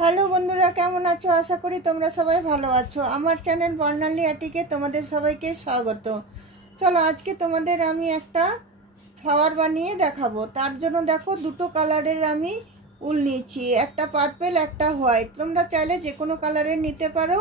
Hello বন্ধুরা, কেমন আছো? আশা করি তোমরা সবাই ভালো আছো। আমার চ্যানেল বর্ণালী আটিকে তোমাদের সবাইকে স্বাগত। চলো আজকে তোমাদের আমি একটা ফ্লাওয়ার বানিয়ে দেখাবো। তার জন্য দেখো দুটো কালারের আমি উল নিয়েছি, একটা পার্পেল একটা হোয়াইট। তোমরা চাইলে যে কোনো কালারের নিতে পারো।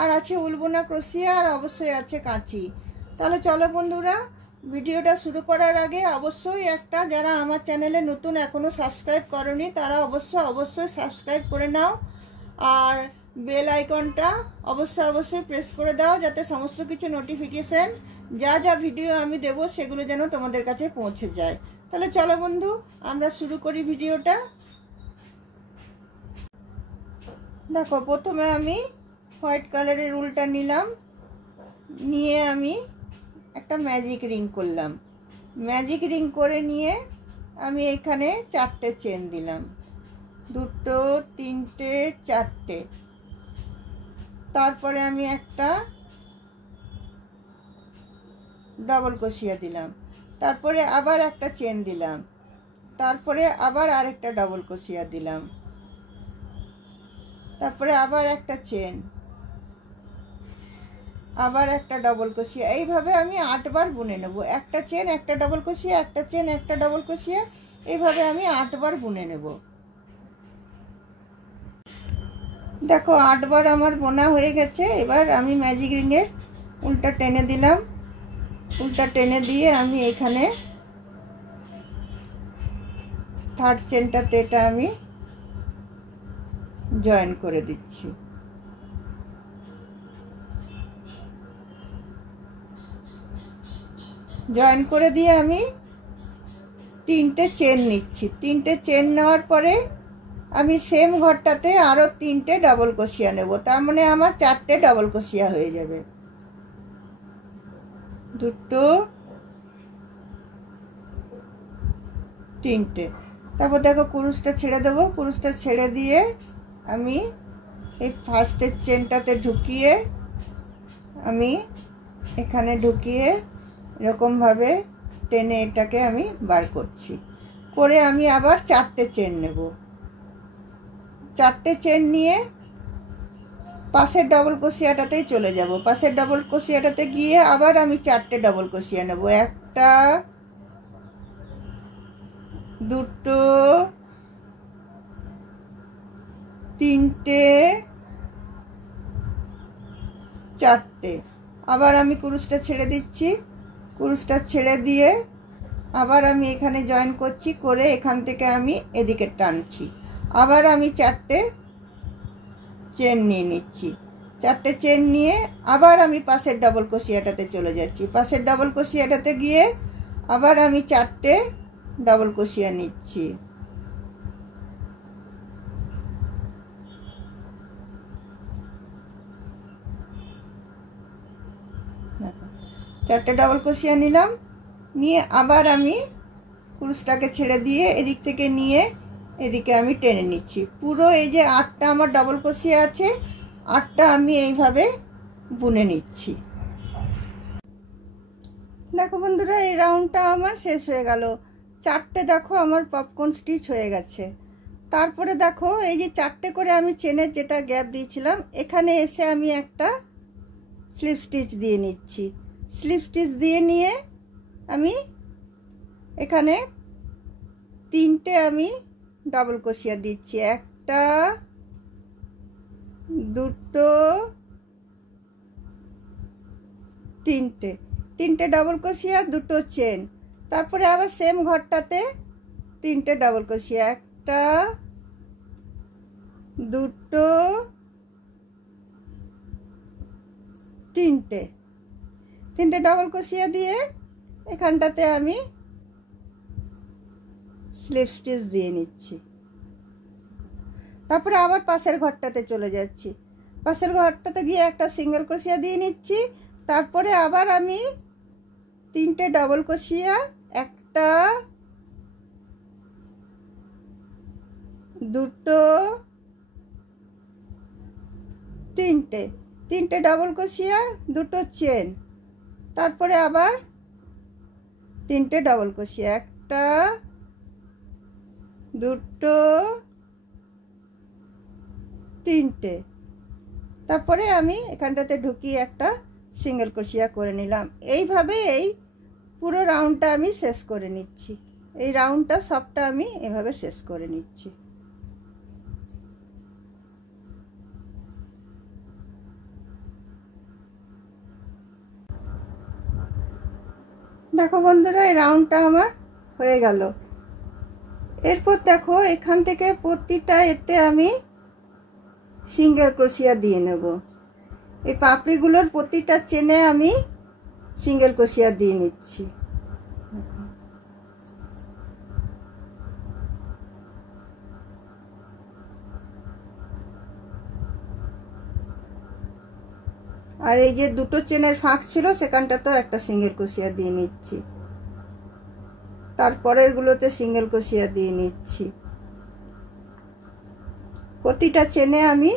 আর আছে উলবোনা ক্রোশিয়া, আর অবশ্যই আছে কাঁচি। তাহলে চলো বন্ধুরা, ভিডিওটা শুরু করার আগে অবশ্যই একটা, যারা আমার চ্যানেলে নতুন এখনও সাবস্ক্রাইব করনি তারা অবশ্যই সাবস্ক্রাইব করে নাও। আর বেল আইকনটা অবশ্যই প্রেস করে দাও, যাতে সমস্ত কিছু নোটিফিকেশন যা ভিডিও আমি দেব সেগুলো যেন তোমাদের কাছে পৌঁছে যায়। তাহলে চলো বন্ধু, আমরা শুরু করি ভিডিওটা। দেখো, প্রথমে আমি হোয়াইট কালারের উলটা নিলাম, নিয়ে আমি একটা ম্যাজিক রিং করলাম। ম্যাজিক রিং করে নিয়ে আমি এখানে 4টে চেন দিলাম, 2, 3, 4টে। তারপরে আমি একটা ডবল ক্রোশিয়া দিলাম, তারপরে আবার একটা চেন দিলাম, তারপরে আবার আরেকটা ডবল ক্রোশিয়া দিলাম, তারপরে আবার একটা চেন, আবার একটা ডবল ক্রোশিয়া। এইভাবে আমি 8বার বুনে নেব। একটা চেন, একটা ডবল ক্রোশিয়া, একটা চেন, একটা ডবল ক্রোশিয়া, এইভাবে আমি 8বার বুনে নেব। দেখো 8বার আমার বোনা হয়ে গেছে। এবার আমি ম্যাজিক রিংয়ের উল্টা টেনে দিলাম। উল্টা টেনে দিয়ে আমি এখানে থার্ড চেনটাতে এটা আমি জয়েন করে দিচ্ছি। জয়েন করে দিয়ে আমি 3টে চেন নিচ্ছি। 3টে চেন নেওয়ার পরে আমি সেম ঘরটাতে আরো 3টে ডবল ক্রোশিয়া নেব। তার মানে আমার 4টে ডবল ক্রোশিয়া হয়ে যাবে। 2, 3টে। তারপর দেখো কুরুশটা ছেড়ে দেবো। কুরুশটা ছেড়ে দিয়ে আমি এই ফার্স্টের চেনটাতে ঢুকিয়ে আমি এখানে ঢুকিয়ে এরকমভাবে টেনে এটাকে আমি বার করছি। করে আমি আবার 4টে চেন নেব। 4টে চেন নিয়ে পাশের ডবল ক্রোশিয়াটাতেই চলে যাব। পাশের ডবল ক্রোশিয়াটাতে গিয়ে আবার আমি 4টে ডবল ক্রোশিয়া নেব। 1, 2, 3টে, 4টে। আবার আমি কুরুশটা ছেড়ে দিচ্ছি। কুরুশটা ছেড়ে দিয়ে আবার আমি এখানে জয়েন করছি, করে এখান থেকে আমি এদিকে টানছি। আবার আমি 4টে চেন নিয়ে নিচ্ছি। 4টে চেন নিয়ে আবার আমি পাশের ডবল ক্রোশিয়াটাতে চলে যাচ্ছি। পাশের ডবল ক্রোশিয়াটাতে গিয়ে আবার আমি 4টে ডবল ক্রোশিয়া নিচ্ছি। চারটে ডবল ক্রোশিয়া নিলাম, নিয়ে আবার আমি কুরুশটাকে ছেড়ে দিয়ে এদিক থেকে নিয়ে এদিকে আমি টেনে নিচ্ছি। পুরো এই যে 8টা আমার ডবল ক্রোশিয়া আছে, 8টা আমি এইভাবে বুনে নিচ্ছি। দেখো বন্ধুরা, এই রাউন্ডটা আমার শেষ হয়ে গেল। 4টে দেখো আমার পপকর্ন স্টিচ হয়ে গেছে। তারপরে দেখো এই যে 4টে করে আমি চেনের যেটা গ্যাপ দিয়েছিলাম, এখানে এসে আমি একটা স্লিপ স্টিচ দিয়ে নিচ্ছি। স্লিপ স্টিচ দিয়ে নিয়ে আমি এখানে 3টে আমি ডবল ক্রোশিয়া দিচ্ছি। 1, 2, 3টে। 3টে ডবল ক্রোশিয়া, 2টো চেন। তারপরে আবার সেম ঘরটাতে 3টে ডবল ক্রোশিয়া। 1, 2, 3টে। 3টে ডবল ক্রোশিয়া দিয়ে এখানটাতে আমি স্লিপ স্টিচ দিয়ে নিচ্ছি। তারপরে আবার পাশের ঘরটাতে চলে যাচ্ছি। পাশের ঘরটাতে গিয়ে একটা সিঙ্গেল ক্রোশিয়া দিয়ে নিচ্ছি। তারপরে আবার আমি 3টে ডবল ক্রোশিয়া, 1, 2, 3টে। 3টে ডবল ক্রোশিয়া, 2টো চেন। তারপরে আবার 3টে ডবল ক্রোশিয়া। 1, 2, তিনটে। তারপরে আমি এখানটাতে ঢুকিয়ে একটা সিঙ্গেল ক্রোশিয়া করে নিলাম। এইভাবে এই পুরো রাউন্ডটা আমি শেষ করে নিচ্ছি। এই রাউন্ডটা সবটা আমি এভাবে শেষ করে নিচ্ছি। দেখো বন্ধুরা, এই রাউন্ডটা আমার হয়ে গেল। এরপর দেখো এখান থেকে প্রতিটা এতে আমি সিঙ্গেল ক্রোশিয়া দিয়ে নেব। এই পাপড়িগুলোর প্রতিটা চেনে আমি সিঙ্গেল ক্রোশিয়া দিয়ে নিচ্ছি। আর এই যে দুটো চেনের ফাঁক ছিল সেখানটাতেও একটা সিঙ্গেল ক্রোশিয়া দিয়ে নিচ্ছি। তারপরের গুলোতে সিঙ্গেল ক্রোশিয়া দিয়ে নিচ্ছি। প্রতিটা চেনে আমি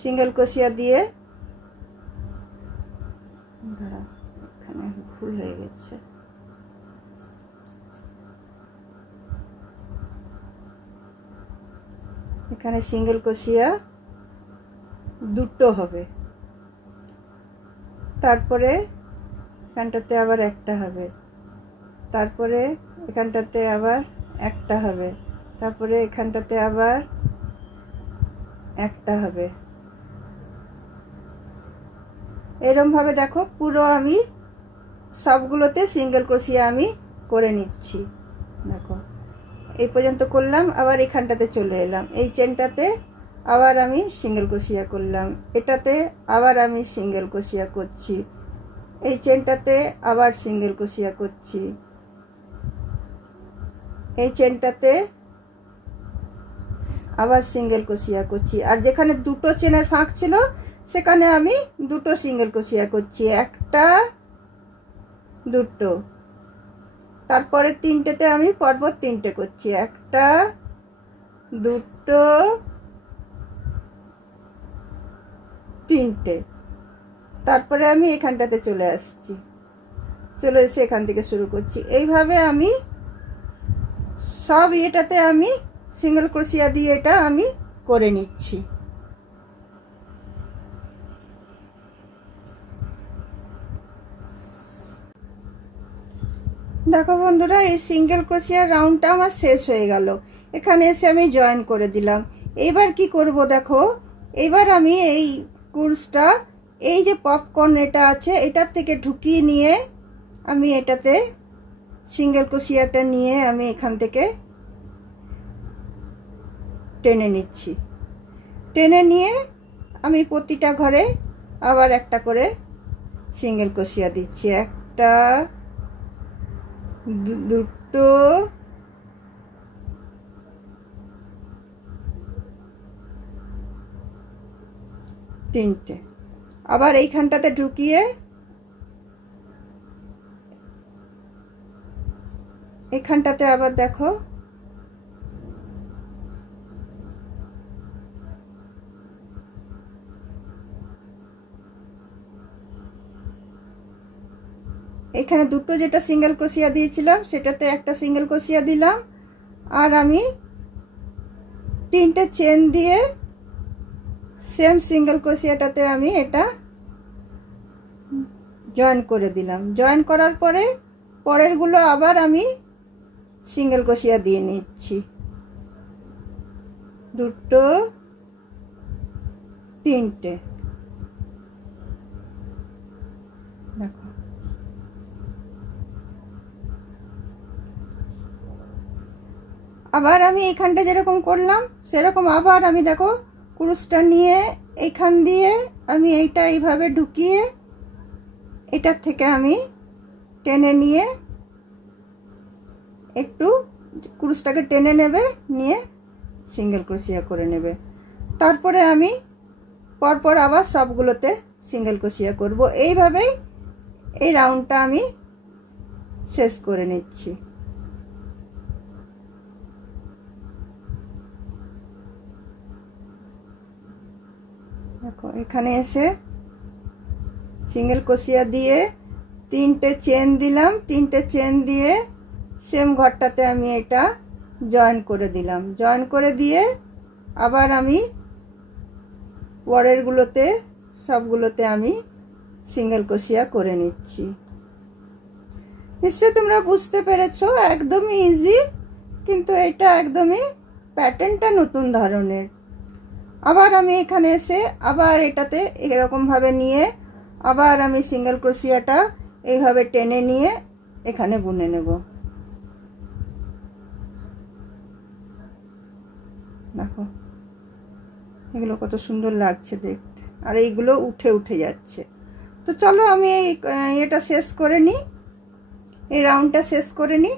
সিঙ্গেল ক্রোশিয়া দিয়ে, এখানে ভুল হয়ে গেছে, এখানে সিঙ্গেল ক্রোশিয়া দুটো হবে। তারপরে এখানটাতে আবার একটা হবে, তারপরে এখানটাতে আবার একটা হবে, তারপরে এখানটাতে আবার একটা হবে। এরকম ভাবে দেখো পুরো আমি সবগুলোতে সিঙ্গেল ক্রোশিয়া আমি করে নিচ্ছি। দেখো এই পর্যন্ত করলাম, আবার এখানটাতে চলে এলাম, এই চেনটাতে আবার আমি সিঙ্গেল ক্রোশিয়া করলাম, এটাতে আবার আমি সিঙ্গেল ক্রোশিয়া করছি, এই চেনটাতে আবার সিঙ্গেল ক্রোশিয়া করছি, এই চেনটাতে আবার সিঙ্গেল ক্রোশিয়া করছি। আর যেখানে দুটো চেনের ফাঁক ছিল সেখানে আমি দুটো সিঙ্গেল ক্রোশিয়া করছি, একটা দুটো। তারপরে তিনটেতে আমি পরপর তিনটে করছি, একটা দুটো তিনটে। তারপরে আমি এখানটাতে চলে আসছি, চলে এসে এখান থেকে শুরু করছি। এইভাবে আমি সব এটাতে আমি সিঙ্গেল ক্রোশিয়া দিয়ে এটা আমি করে নিচ্ছি। দেখো বন্ধুরা, এই সিঙ্গেল ক্রোশিয়ার রাউন্ডটা আমার শেষ হয়ে গেল। এখানে এসে আমি জয়েন করে দিলাম। এবার কি করব দেখো, এবার আমি এই কুরুশটা, এই যে পপকর্ন এটা আছে এটার থেকে ঢুকিয়ে নিয়ে আমি এটাতে সিঙ্গেল ক্রোশিয়াটা নিয়ে আমি এখান থেকে টেনে নিচ্ছি। টেনে নিয়ে আমি প্রতিটা ঘরে আবার একটা করে সিঙ্গেল ক্রোশিয়া দিচ্ছি, একটা দুটো তিনটে। আবার এইখানটাতে ঢুকিয়ে এখানটাতে আবার দেখো এখানে দুটো যেটা সিঙ্গেল ক্রোশিয়া দিয়েছিলাম সেটাতে একটা সিঙ্গেল ক্রোশিয়া দিলাম, আর আমি তিনটে চেন দিয়ে সেম সিঙ্গেল ক্রোশিয়াটাতে আমি এটা জয়েন করে দিলাম। জয়েন করার পরে পরেরগুলো আবার আমি সিঙ্গেল ক্রোশিয়া দিয়ে নিচ্ছি, দুটো তিনটে। দেখো আবার আমি এইখানটা যেরকম করলাম সেরকম আবার আমি দেখো কুরুশটা নিয়ে এইখান দিয়ে আমি এইটা এইভাবে ঢুকিয়ে এটার থেকে আমি টেনে নিয়ে একটু কুরুশটাকে টেনে নেবে, নিয়ে সিঙ্গেল ক্রোশিয়া করে নেবে। তারপরে আমি পরপর আবার সবগুলোতে সিঙ্গেল ক্রোশিয়া করব। এইভাবেই এই রাউন্ডটা আমি শেষ করে নিচ্ছি। দেখো এখানে এসে সিঙ্গেল ক্রোশিয়া দিয়ে তিনটে চেন দিলাম, তিনটে চেন দিয়ে সেম ঘরটাতে আমি এটা জয়েন করে দিলাম। জয়েন করে দিয়ে আবার আমি পরেরগুলোতে সবগুলোতে আমি সিঙ্গেল ক্রোশিয়া করে নিচ্ছি। নিশ্চয় তোমরা বুঝতে পেরেছো, একদমই ইজি, কিন্তু এটা একদমই প্যাটার্নটা নতুন ধরনের। আবার আমি এখানে এসে আবার এটাতে এরকম ভাবে নিয়ে আবার আমি সিঙ্গেল ক্রোশিয়াটা এইভাবে টেনে নিয়ে এখানে বুনে নেব। দেখো এগুলো কত সুন্দর লাগছে দেখতে, আর এইগুলো উঠে উঠে যাচ্ছে। তো চলো আমি এটা শেষ করে নিই, এই রাউন্ডটা শেষ করে নিই।